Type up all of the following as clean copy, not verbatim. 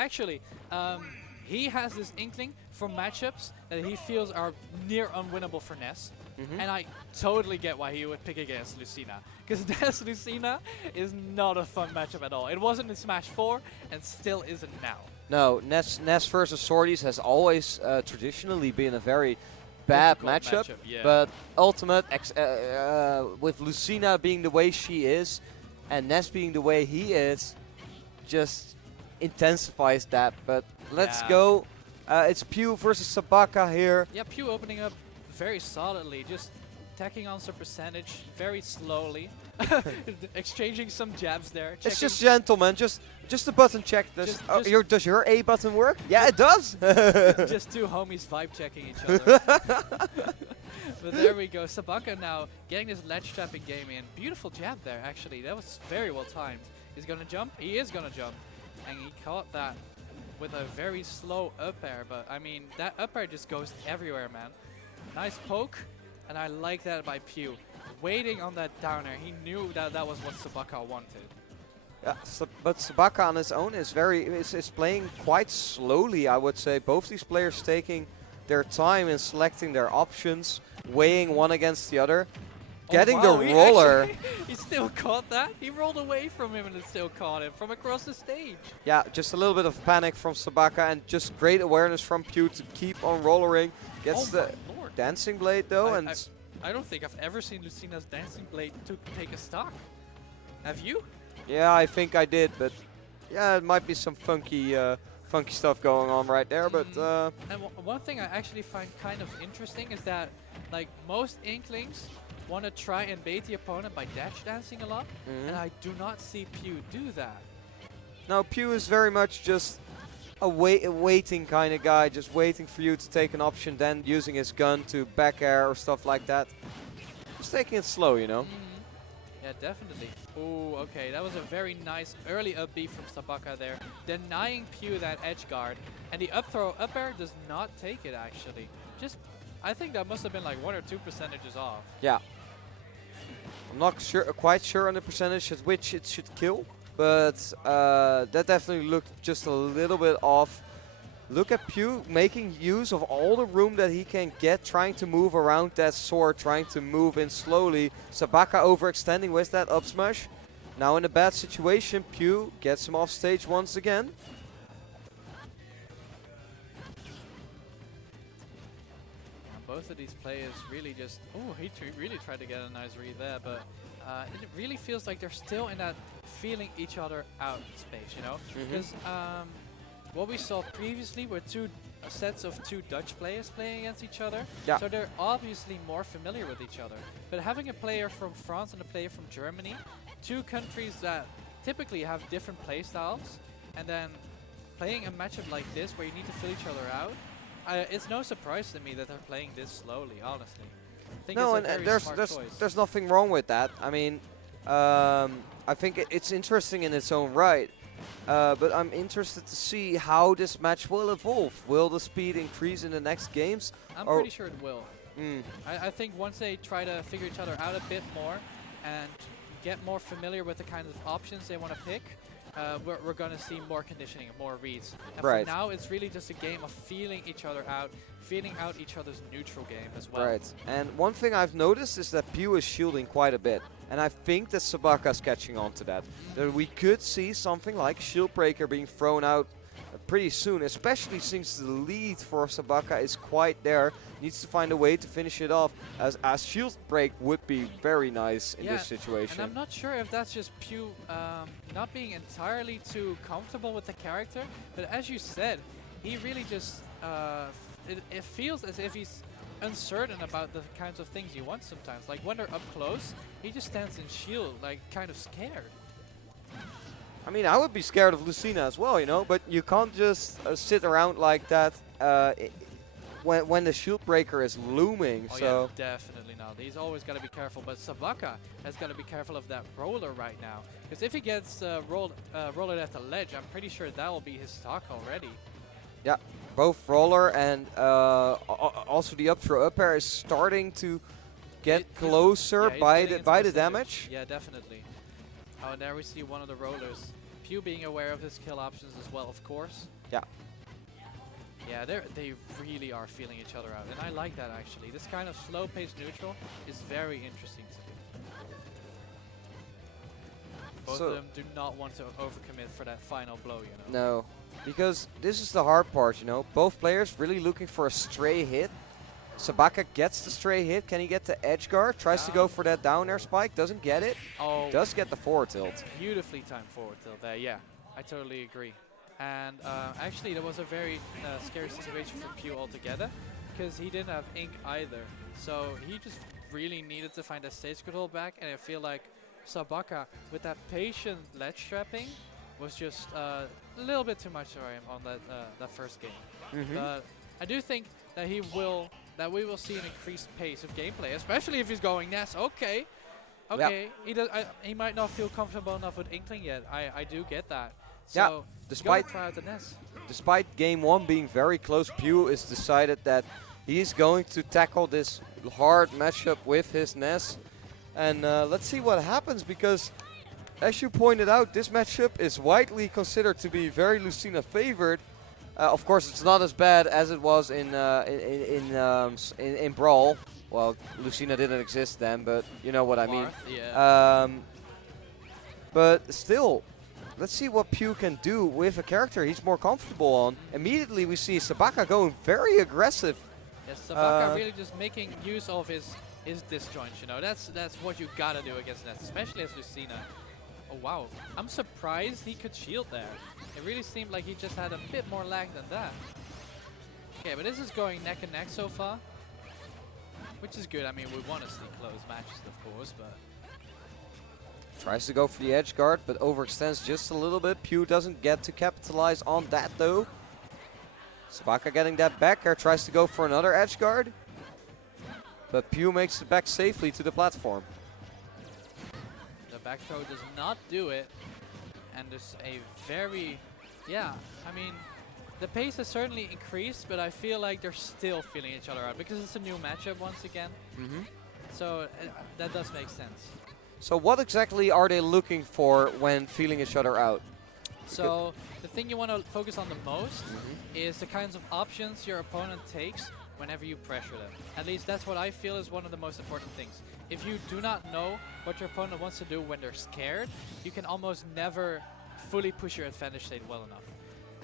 actually, he has this inkling for matchups that he feels are near unwinnable for Ness. And I totally get why he would pick against Lucina. Because Ness Lucina is not a fun matchup at all. It wasn't in Smash 4 and still isn't now. No, Ness versus Swordies has always traditionally been a very bad matchup. Yeah. But Ultimate, with Lucina being the way she is, and Ness being the way he is, just intensifies that. But let's go. It's PeW versus Sabaca here. Yeah, PeW opening up very solidly, just tacking on some percentage very slowly, exchanging some jabs there. It's just gentlemen, just a button check. Does your A button work? Yeah, it does. Just two homies vibe checking each other. But there we go. Sabaca now getting this ledge trapping game in. Beautiful jab there, actually. That was very well timed. He's gonna jump. He is gonna jump, and he caught that with a very slow up air. But I mean, that up air just goes everywhere, man. Nice poke, and I like that by PeW. Waiting on that down air, he knew that that was what Sabaca wanted. Yeah, but Sabaca on his own is playing quite slowly, I would say. Both these players taking their time in selecting their options, weighing one against the other, getting the roller. He still caught that. He rolled away from him and it still caught him from across the stage. Yeah, just a little bit of panic from Sabaca and just great awareness from PeW to keep on rollering. Gets the dancing blade though, I don't think I've ever seen Lucina's dancing blade to take a stock. Have you? Yeah, I think I did, but yeah, it might be some funky stuff going on right there. But and one thing I actually find kind of interesting is that like most Inklings want to try and bait the opponent by dash dancing a lot, and I do not see PeW do that. No, PeW is very much just a waiting kind of guy, just waiting for you to take an option, then using his gun to back air or stuff like that. Just taking it slow, you know. Yeah, definitely. Ooh, okay, that was a very nice early up B from Sabaca there, denying PeW that edge guard, and the up throw up air does not take it actually. Just, I think that must have been like 1 or 2 percentages off. Yeah. I'm not quite sure on the percentage at which it should kill. But that definitely looked just a little bit off. Look at PeW making use of all the room that he can get, trying to move around that sword, trying to move in slowly. Sabaca overextending with that up smash. Now in a bad situation, PeW gets him off stage once again. Both of these players really just... Oh, he really tried to get a nice read there, but it really feels like they're still in that feeling each other out space, you know? Because what we saw previously were sets of two Dutch players playing against each other, so they're obviously more familiar with each other. But having a player from France and a player from Germany, two countries that typically have different play styles, and then playing a matchup like this where you need to fill each other out, it's no surprise to me that they're playing this slowly, honestly. I think No, it's a and very smart choice. there's nothing wrong with that. I mean, I think it's interesting in its own right. But I'm interested to see how this match will evolve. Will the speed increase in the next games? I'm pretty sure it will. I think once they try to figure each other out a bit more and get more familiar with the kind of options they want to pick, we're going to see more conditioning, more reads. And for now, it's really just a game of feeling each other out, feeling out each other's neutral game as well. Right. And one thing I've noticed is that PeW is shielding quite a bit. And I think that Sabaca is catching on to that. That we could see something like Shield Breaker being thrown out pretty soon, especially since the lead for Sabaca is quite there. Needs to find a way to finish it off, as Shield Break would be very nice in this situation. And I'm not sure if that's just PeW not being entirely too comfortable with the character, but as you said, he really just, it feels as if he's uncertain about the kinds of things he wants sometimes. Like when they're up close, he just stands in shield, like kind of scared. I mean, I would be scared of Lucina as well, you know, but you can't just sit around like that when the shield breaker is looming. Oh so yeah, definitely not. He's always got to be careful, but Sabaca has got to be careful of that roller right now. Because if he gets rolled at the ledge, I'm pretty sure that will be his stock already. Yeah, both roller and also the up throw up air is starting to get closer by the damage. Yeah, definitely. Oh, and there we see one of the rollers. PeW being aware of his kill options as well, of course. Yeah. Yeah, they really are feeling each other out, and I like that actually. This kind of slow-paced neutral is very interesting to do. Both of them do not want to overcommit for that final blow, you know. No, because this is the hard part, you know. Both players really looking for a stray hit. Sabaca gets the stray hit. Can he get the edge guard? Tries to go for that down air spike. Doesn't get it. Oh, Does get the forward tilt. beautifully timed forward tilt there. Yeah, I totally agree. And actually, there was a very scary situation for PeW altogether, because he didn't have Ink either. So he just really needed to find that stage control back, and I feel like Sabaca, with that patient ledge trapping, was just a little bit too much for him on that first game. But I do think that we will see an increased pace of gameplay, especially if he's going Ness. Okay, he might not feel comfortable enough with Inkling yet. I do get that. So try out the Ness. Despite game 1 being very close, PeW is decided that he's going to tackle this hard matchup with his Ness. And let's see what happens, because as you pointed out, this matchup is widely considered to be very Lucina favored. Of course, it's not as bad as it was in Brawl. Well, Lucina didn't exist then, but you know what I mean. Yeah. But still, let's see what PeW can do with a character he's more comfortable on. Immediately, we see Sabaca going very aggressive. Yes, Sabaca really just making use of his disjoints, you know. That's what you gotta do against Ness, especially as Lucina. Oh wow, I'm surprised he could shield there. It really seemed like he just had a bit more lag than that. Okay, but this is going neck and neck so far, which is good. I mean, we want to see close matches, of course, but... Tries to go for the edge guard, but overextends just a little bit. PeW doesn't get to capitalize on that, though. Sabaca getting that back air, tries to go for another edge guard. But PeW makes it back safely to the platform. The back throw does not do it. And there's a very... Yeah, I mean, the pace has certainly increased, but I feel like they're still feeling each other out, because it's a new matchup once again. So that does make sense. So what exactly are they looking for when feeling each other out? So the thing you want to focus on the most is the kinds of options your opponent takes whenever you pressure them. At least that's what I feel is one of the most important things. If you do not know what your opponent wants to do when they're scared, you can almost never fully push your advantage state well enough.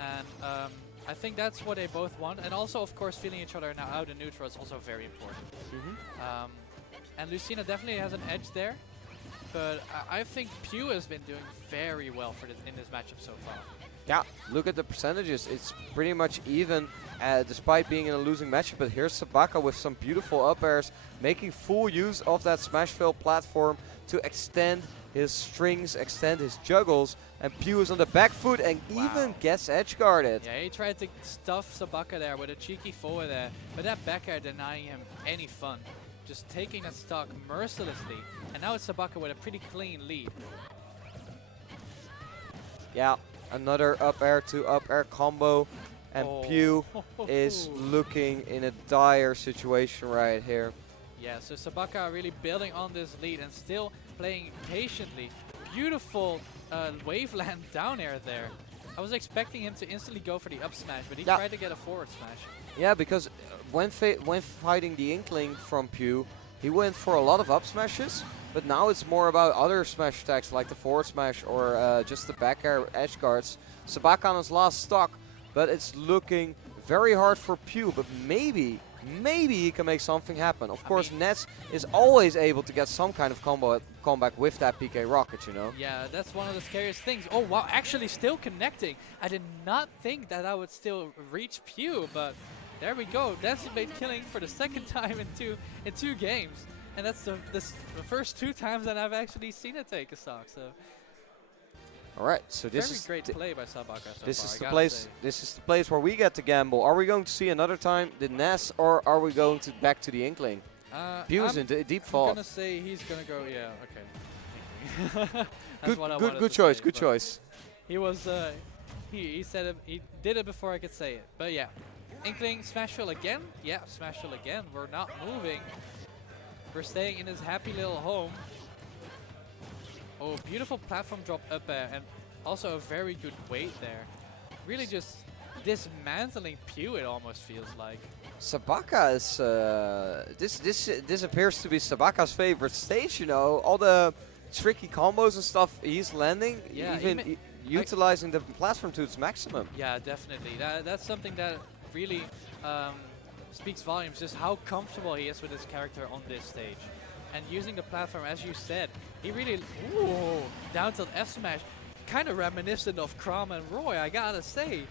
And I think that's what they both want. And also, of course, feeling each other now out in neutral is also very important. And Lucina definitely has an edge there. But I think PeW has been doing very well for in this matchup so far. Yeah, look at the percentages. It's pretty much even despite being in a losing matchup. But here's Sabaca with some beautiful up airs, making full use of that smash fail platform to extend his strings, extend his juggles. And PeW is on the back foot and even gets edge guarded. Yeah, he tried to stuff Sabaca there with a cheeky forward there. But that back air denying him any fun. Just taking that stock mercilessly. And now it's Sabaca with a pretty clean lead. Yeah, another up air to up air combo. And PeW is looking in a dire situation right here. Yeah, so Sabaca really building on this lead and still playing patiently. Beautiful waveland down air there. I was expecting him to instantly go for the up smash, but he tried to get a forward smash. Yeah, because when fighting the Inkling from PeW, he went for a lot of up smashes, but now it's more about other smash attacks like the forward smash or just the back air edge guards. Sabaca on his last stock, but it's looking very hard for PeW, but maybe he can make something happen. Of course, Ness is always able to get some kind of comeback with that PK rocket, you know? Yeah, that's one of the scariest things. Oh, wow, actually still connecting. I did not think that I would still reach PeW, but there we go. Decimate killing for the second time in two games. And that's the first 2 times that I've actually seen it take a stock, so... All right, so this is great play by Sabaca. This is the place. This is the place where we get to gamble. Are we going to see another time the Ness, or are we going to back to the Inkling? Pew's in deep fall. I'm gonna say he's gonna go. Yeah, okay. Good choice. Good choice. He was. He said it. He did it before I could say it. But yeah, Inkling smashful again. Yeah, smashful again. We're not moving. We're staying in his happy little home. Oh, beautiful platform drop up there, and also a very good weight there. Really just dismantling PeW, it almost feels like. Sabaca is this appears to be Sabaca's favorite stage. You know, all the tricky combos and stuff he's landing, Yeah, even utilizing the platform to its maximum. Yeah, definitely. That's something that really speaks volumes, just how comfortable he is with his character on this stage. And using the platform, as you said, he really, ooh, down tilt F smash, kind of reminiscent of Kram and Roy, I gotta say.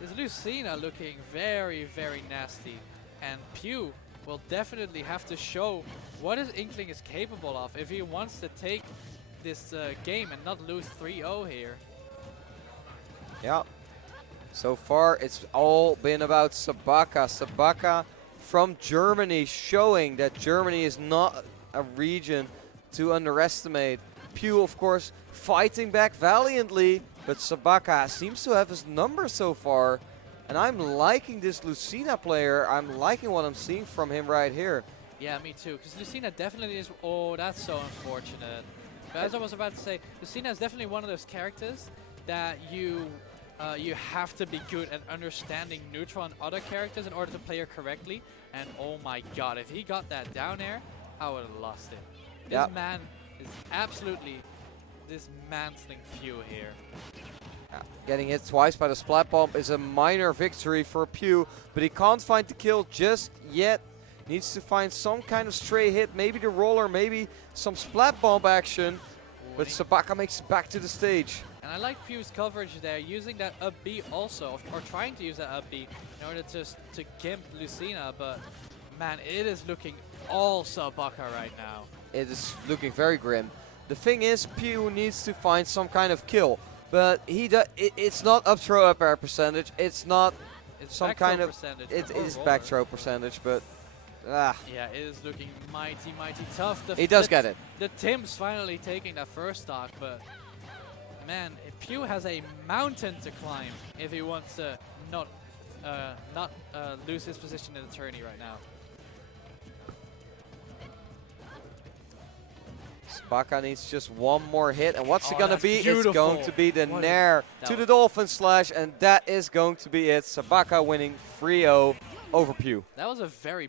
This Lucina looking very, very nasty. And PeW will definitely have to show what his Inkling is capable of if he wants to take this game and not lose 3-0 here. Yeah. So far, it's all been about Sabaca. Sabaca from Germany, showing that Germany is not a region to underestimate. PeW, of course, fighting back valiantly, but Sabaca seems to have his number so far. And I'm liking this Lucina player. I'm liking what I'm seeing from him right here. Yeah, me too, because Lucina definitely is... Oh, that's so unfortunate. But as I was about to say, Lucina is definitely one of those characters that you have to be good at understanding neutral and other characters in order to play her correctly. And oh my god, if he got that down air, I would have lost it. This man is absolutely dismantling PeW here. Getting hit twice by the splat bomb is a minor victory for PeW, but he can't find the kill just yet. Needs to find some kind of stray hit, maybe the roller, maybe some splat bomb action. But Sabaca makes it back to the stage. And I like PeW's coverage there, using that up B also, or trying to use that up B in order to gimp Lucina, but man, it is looking all Sabaca right now. It is looking very grim. The thing is, PeW needs to find some kind of kill, but it's not up throw up air percentage, it's not some kind of, it is back throw percentage, but yeah, it is looking mighty, mighty tough. He does get it. The Tim's finally taking that first stock, but man, PeW has a mountain to climb if he wants to not lose his position in the tourney right now. Sabaca needs just one more hit, and what's it going to be? Beautiful. It's going to be the Nair to the Dolphin Slash, and that is going to be it. Sabaca winning 3-0 over PeW. That was a very